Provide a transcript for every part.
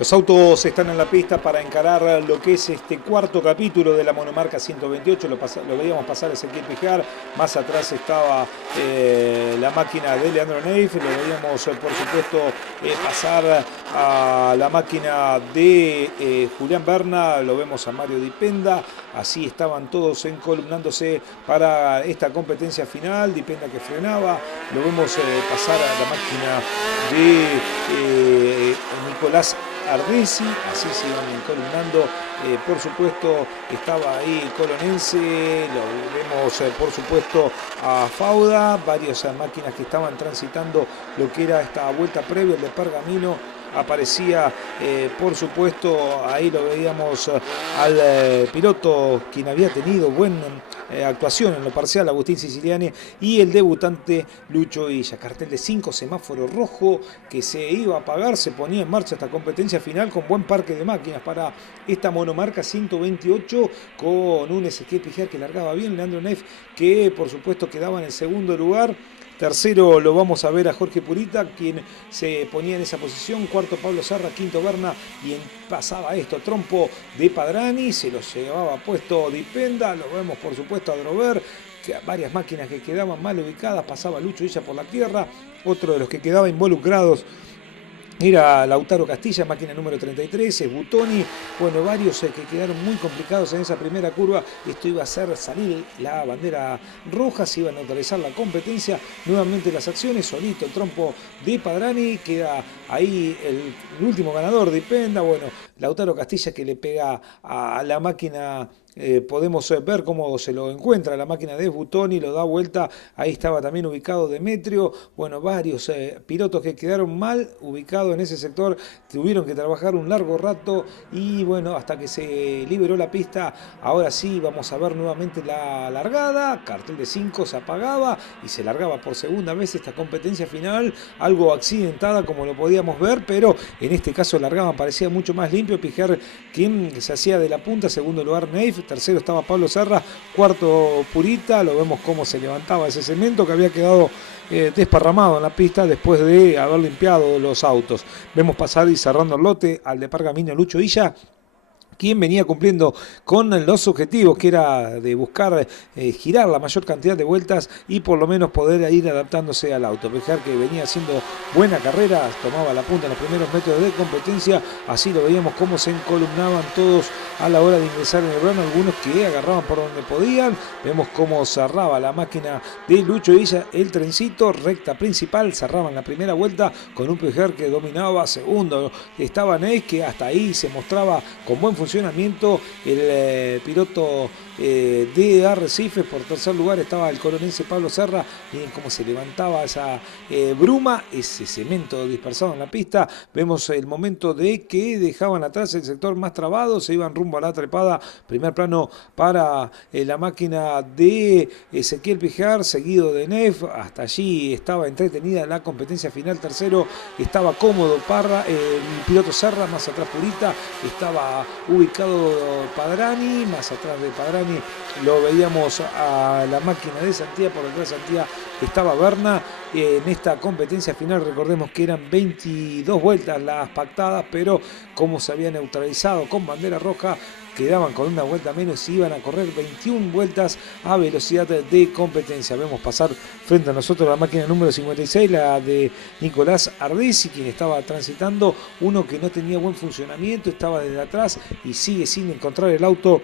Los autos están en la pista para encarar lo que es este cuarto capítulo de la monomarca 128. Lo veíamos pasar Ezequiel Pijar. Más atrás estaba la máquina de Leandro Neif. Lo veíamos, por supuesto, pasar a la máquina de Julián Berna. Lo vemos a Mario Dipenda. Así estaban todos encolumnándose para esta competencia final. Dipenda que frenaba. Lo vemos pasar a la máquina de Nicolás Ardesi, así se iban encolumnando. Por supuesto estaba ahí Colonense, lo vemos por supuesto a Fauda, varias máquinas que estaban transitando lo que era esta vuelta previa, el de Pergamino. Aparecía, por supuesto, ahí lo veíamos al piloto quien había tenido buena actuación en lo parcial, Agustín Siciliani, y el debutante Lucho Villa. Cartel de 5, semáforo rojo que se iba a apagar, se ponía en marcha esta competencia final con buen parque de máquinas para esta monomarca 128, con un Ezequiel Pijar que largaba bien, Leandro Neif que por supuesto quedaba en el segundo lugar. Tercero lo vamos a ver a Jorge Purita, quien se ponía en esa posición. Cuarto Pablo Serra, quinto Berna, y pasaba esto, trompo de Padrani, se lo llevaba puesto Dipenda. Lo vemos por supuesto a Drover, varias máquinas que quedaban mal ubicadas, pasaba Lucho Villa por la tierra. Otro de los que quedaba involucrados era Lautaro Castilla, máquina número 33, Butoni, bueno, varios que quedaron muy complicados en esa primera curva. Esto iba a hacer salir la bandera roja, se iba a neutralizar la competencia, nuevamente las acciones, solito el trompo de Padrani, queda ahí el último ganador de Penda. Bueno, Lautaro Castilla que le pega a la máquina. Podemos ver cómo se lo encuentra la máquina de Butoni, lo da vuelta, ahí estaba también ubicado Demetrio. Bueno, varios pilotos que quedaron mal ubicados en ese sector, tuvieron que trabajar un largo rato y bueno, hasta que se liberó la pista. Ahora sí, vamos a ver nuevamente la largada, cartel de 5 se apagaba y se largaba por segunda vez esta competencia final, algo accidentada como lo podíamos ver, pero en este caso largaban, parecía mucho más limpio. Pijar quien se hacía de la punta, segundo lugar Neif, tercero estaba Pablo Serra, cuarto Purita. Lo vemos cómo se levantaba ese cemento que había quedado desparramado en la pista después de haber limpiado los autos. Vemos pasar y cerrando el lote al de Pergamino Lucho Villa, quien venía cumpliendo con los objetivos, que era de buscar girar la mayor cantidad de vueltas y por lo menos poder ir adaptándose al auto. Pijar que venía haciendo buena carrera, tomaba la punta en los primeros metros de competencia, así lo veíamos cómo se encolumnaban todos a la hora de ingresar en el plano, algunos que agarraban por donde podían. Vemos cómo cerraba la máquina de Lucho Villa el trencito, recta principal, cerraban la primera vuelta con un Pijar que dominaba. Segundo estaba Neis, que hasta ahí se mostraba con buen funcionamiento. El piloto de Arrecife. Por tercer lugar estaba el colonense Pablo Serra. Miren cómo se levantaba esa bruma, ese cemento dispersado en la pista. Vemos el momento de que dejaban atrás el sector más trabado, se iban rumbo a la trepada. Primer plano para la máquina de Ezequiel Pijar, seguido de Neif. Hasta allí estaba entretenida la competencia final. Tercero estaba cómodo Parra, el piloto Serra, más atrás Purita, estaba ubicado Padrani, más atrás de Padrani lo veíamos a la máquina de Santía, por detrás de Santía estaba Berna. En esta competencia final recordemos que eran 22 vueltas las pactadas, pero como se había neutralizado con bandera roja, quedaban con una vuelta menos y iban a correr 21 vueltas a velocidad de competencia. Vemos pasar frente a nosotros la máquina número 56, la de Nicolás Ardesi, quien estaba transitando, uno que no tenía buen funcionamiento, estaba desde atrás y sigue sin encontrar el auto.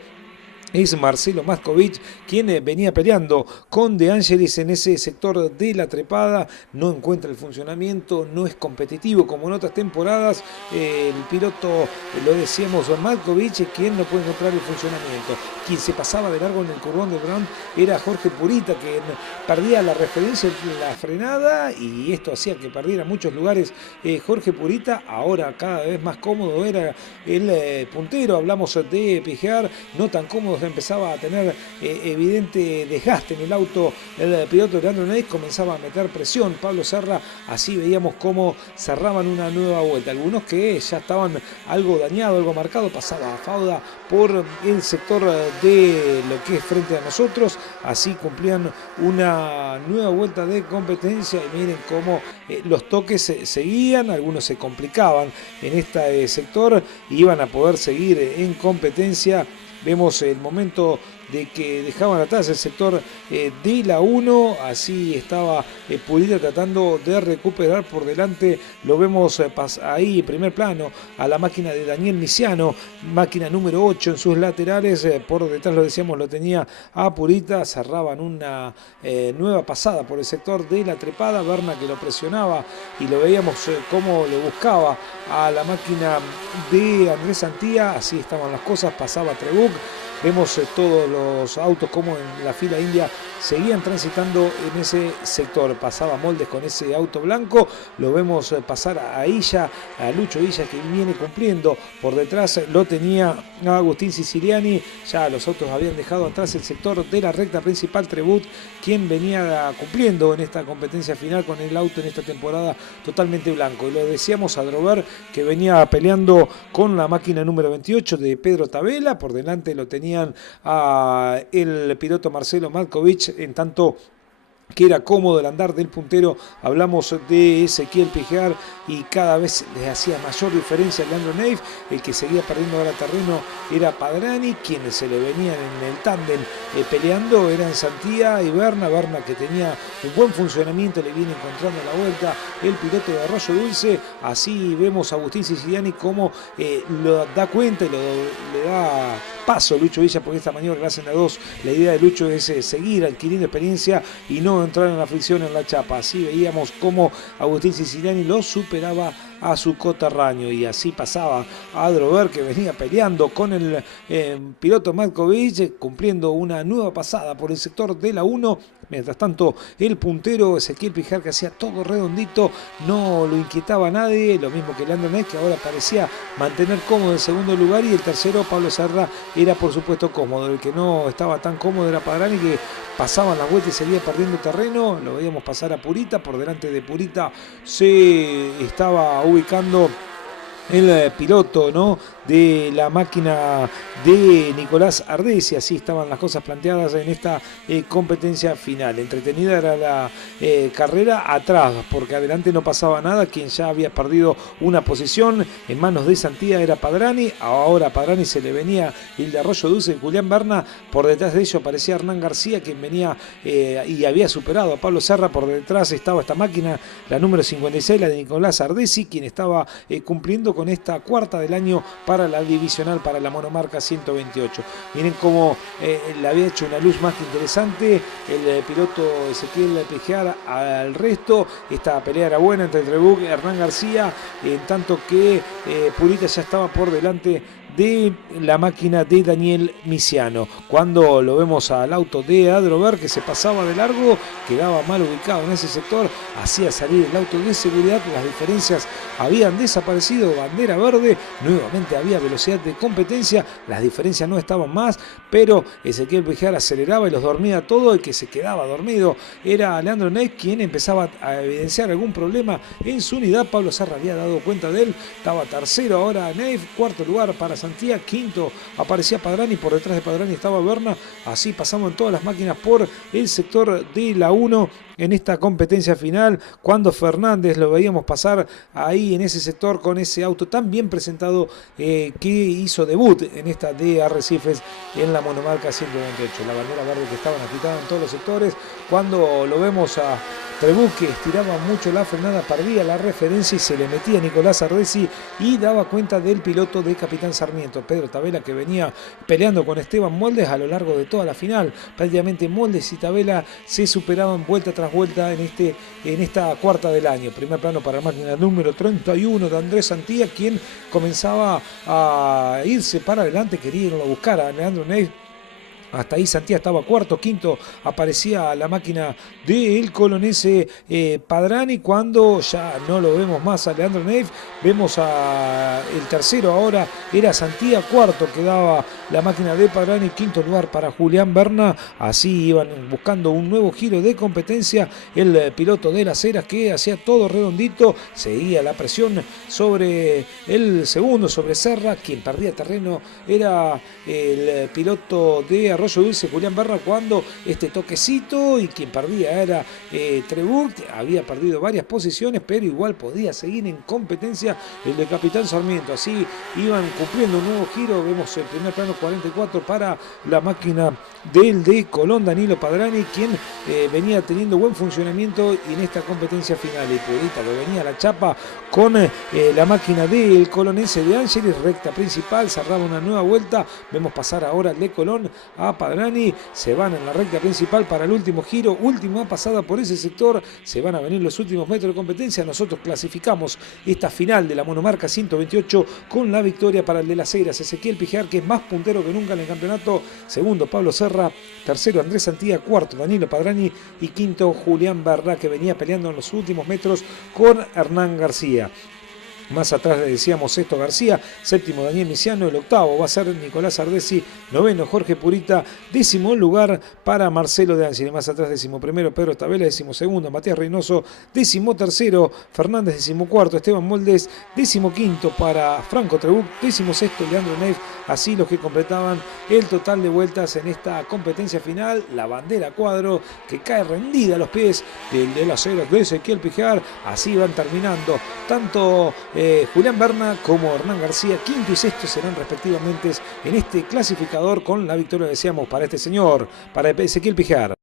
Es Marcelo Mascovich, quien venía peleando con De Angelis en ese sector de la trepada. No encuentra el funcionamiento, no es competitivo como en otras temporadas. El piloto, lo decíamos, Mascovich, quien no puede encontrar el funcionamiento. Quien se pasaba de largo en el curvón de Brown era Jorge Purita, que perdía la referencia en la frenada y esto hacía que perdiera muchos lugares Jorge Purita. Ahora cada vez más cómodo era el puntero. Hablamos de Pijar, no tan cómodo cuando empezaba a tener evidente desgaste en el auto, el piloto Leandro Neif comenzaba a meter presión. Pablo Serra, así veíamos cómo cerraban una nueva vuelta. Algunos que ya estaban algo dañados, algo marcado, pasaba a Fauda por el sector de lo que es frente a nosotros, así cumplían una nueva vuelta de competencia y miren cómo los toques seguían, algunos se complicaban en este sector y iban a poder seguir en competencia. Vemos el momento de que dejaban atrás el sector de la 1, así estaba Purita tratando de recuperar por delante, lo vemos ahí en primer plano a la máquina de Daniel Misiano, máquina número 8 en sus laterales, por detrás lo decíamos lo tenía a Purita, cerraban una nueva pasada por el sector de la trepada, Berna que lo presionaba y lo veíamos cómo le buscaba a la máquina de Andrés Santía, así estaban las cosas, pasaba Trebuch. Vemos todos los autos como en la fila india seguían transitando en ese sector. Pasaba Moldes con ese auto blanco. Lo vemos pasar a Illa, a Lucho Illa que viene cumpliendo. Por detrás lo tenía a Agustín Siciliani. Ya los autos habían dejado atrás el sector de la recta principal. Trebuch, quien venía cumpliendo en esta competencia final con el auto en esta temporada totalmente blanco. Y lo decíamos a Drover que venía peleando con la máquina número 28 de Pedro Tabela. Por delante lo tenían a el piloto Marcelo Matkovic, en tanto que era cómodo el andar del puntero. Hablamos de Ezequiel Pijar y cada vez le hacía mayor diferencia a Leandro Neif. El que seguía perdiendo ahora terreno era Padrani, quienes se le venían en el tándem peleando eran Santía y Berna que tenía un buen funcionamiento, le viene encontrando la vuelta el piloto de Arroyo Dulce. Así vemos a Agustín Siciliani como lo da cuenta y le da paso Lucho Villa, porque esta maniobra la hacen a dos. La idea de Lucho es seguir adquiriendo experiencia y no entrar en la fricción en la chapa. Así veíamos cómo Agustín Siciliani lo superaba a su coterráneo y así pasaba a Drover, que venía peleando con el piloto Matkovic, cumpliendo una nueva pasada por el sector de la 1. Mientras tanto el puntero Ezequiel Pijar, que hacía todo redondito, no lo inquietaba a nadie, lo mismo que Leandro Neif, que ahora parecía mantener cómodo el segundo lugar, y el tercero Pablo Serra era por supuesto cómodo. El que no estaba tan cómodo era Padrani, que pasaban las vueltas y seguía perdiendo terreno. Lo veíamos pasar a Purita, por delante de Purita se estaba ubicando el piloto, ¿no?, de la máquina de Nicolás Ardesi. Así estaban las cosas planteadas en esta competencia final. Entretenida era la carrera atrás, porque adelante no pasaba nada. Quien ya había perdido una posición en manos de Santía era Padrani. Ahora a Padrani se le venía el de Arroyo Dulce y Julián Berna. Por detrás de ello aparecía Hernán García, quien venía y había superado a Pablo Serra. Por detrás estaba esta máquina, la número 56, la de Nicolás Ardesi, quien estaba cumpliendo con esta cuarta del año para la divisional, para la monomarca 128. Miren cómo le había hecho una luz más que interesante el piloto Ezequiel Pijar al resto. Esta pelea era buena entre Trebuch y Hernán García, en tanto que Purita ya estaba por delante de la máquina de Daniel Misiano. Cuando lo vemos al auto de Adrover, que se pasaba de largo, quedaba mal ubicado en ese sector, hacía salir el auto de seguridad, las diferencias habían desaparecido, bandera verde, nuevamente había velocidad de competencia, las diferencias no estaban más, pero Ezequiel Pijar aceleraba y los dormía a todo. El que se quedaba dormido era Leandro Neif, quien empezaba a evidenciar algún problema en su unidad. Pablo Serra había dado cuenta de él, estaba tercero ahora Neif, cuarto lugar para Santía, quinto aparecía Padrani, por detrás de Padrani estaba Berna. Así pasamos en todas las máquinas por el sector de la 1 en esta competencia final, cuando Fernández lo veíamos pasar ahí en ese sector con ese auto tan bien presentado que hizo debut en esta de Arrecifes en la monomarca 128. La bandera verde que estaban agitadas en todos los sectores. Cuando lo vemos a Trebuch, que estiraba mucho la frenada, perdía la referencia y se le metía a Nicolás Ardesi y daba cuenta del piloto de Capitán Sarmiento, Pedro Tabela, que venía peleando con Esteban Moldes a lo largo de toda la final. Prácticamente Moldes y Tabela se superaban vuelta tras vuelta en esta cuarta del año. Primer plano para la máquina número 31 de Andrés Santía, quien comenzaba a irse para adelante, quería irlo a buscar a Leandro Neif, Hasta ahí Santía estaba cuarto, quinto aparecía la máquina del colonense Padrani. Cuando ya no lo vemos más a Leandro Neif, vemos a el tercero ahora era Santía, cuarto quedaba la máquina de Padrani, quinto lugar para Julián Berna. Así iban buscando un nuevo giro de competencia el piloto de Las Heras, que hacía todo redondito, seguía la presión sobre el segundo, sobre Serra. Quien perdía terreno era el piloto de Arroyo Dulce, Julián Berna, cuando este toquecito, y quien perdía era Trebuch. Había perdido varias posiciones, pero igual podía seguir en competencia el de Capitán Sarmiento. Así iban cumpliendo un nuevo giro. Vemos el primer plano 44 para la máquina del de Colón, Danilo Padrani, quien venía teniendo buen funcionamiento en esta competencia final. Y Purita lo venía a la chapa con la máquina del colonense de Ángeles, recta principal, cerraba una nueva vuelta. Vemos pasar ahora el de Colón a Padrani, se van en la recta principal para el último giro, última pasada por ese sector, se van a venir los últimos metros de competencia. Nosotros clasificamos esta final de la monomarca 128 con la victoria para el de Las Heras, Ezequiel Pijar, que es más puntero que nunca en el campeonato. Segundo, Pablo Serra. Tercero, Andrés Santía. Cuarto, Danilo Padrani. Y quinto, Julián Berna, que venía peleando en los últimos metros con Hernán García. Más atrás le decíamos esto García, séptimo Daniel Misiano, el octavo va a ser Nicolás Ardesi, noveno Jorge Purita, décimo lugar para Marcelo de Ángeles, más atrás décimo primero Pedro Tabela, décimo segundo Matías Reynoso, décimo tercero Fernández, décimo cuarto Esteban Moldes, décimo quinto para Franco Trebuch, décimo sexto Leandro Neif. Así los que completaban el total de vueltas en esta competencia final. La bandera cuadro que cae rendida a los pies del de Las Heras de Ezequiel Pijar. Así van terminando tanto Julián Berna como Hernán García. Quinto y sexto serán respectivamente en este clasificador, con la victoria, decíamos, para este señor, para Ezequiel Pijar.